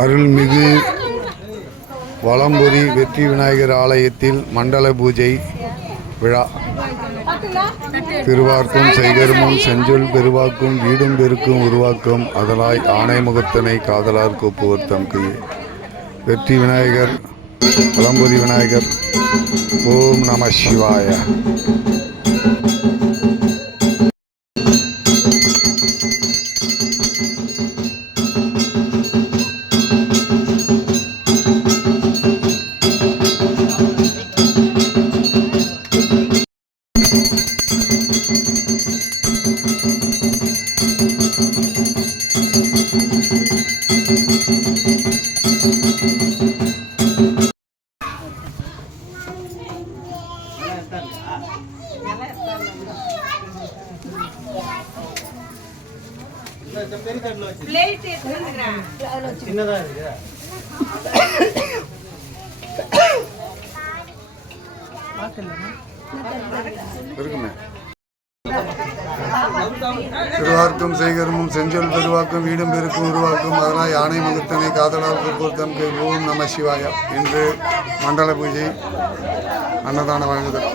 அருள்மிகு வலம்புரி வெற்றி விநாயகர் ஆலயத்தில் மண்டல பூஜை விழா. திருவார்க்கும் செய்கருமும் செஞ்சொல் பெருவாக்கும் வீடும் பெருக்கும் உருவாக்கும் அதலாய் ஆணை முகத்தனை காதலார் கூப்புவர் தம்கையே. வெற்றி விநாயகர் வலம்புரி விநாயகர். ஓம் நம சிவாய. திருவார்க்கும் செய்கருமும் செஞ்சொல் பெருவாக்கும் வீடும் பெருக்கும் உருவாக்கும் அதனால் யானை முகத்தனை காதலால் கூறுத்தம் கை. ஓம் நம சிவாயா. இன்று மண்டல பூஜை அன்னதான வழங்குதல்.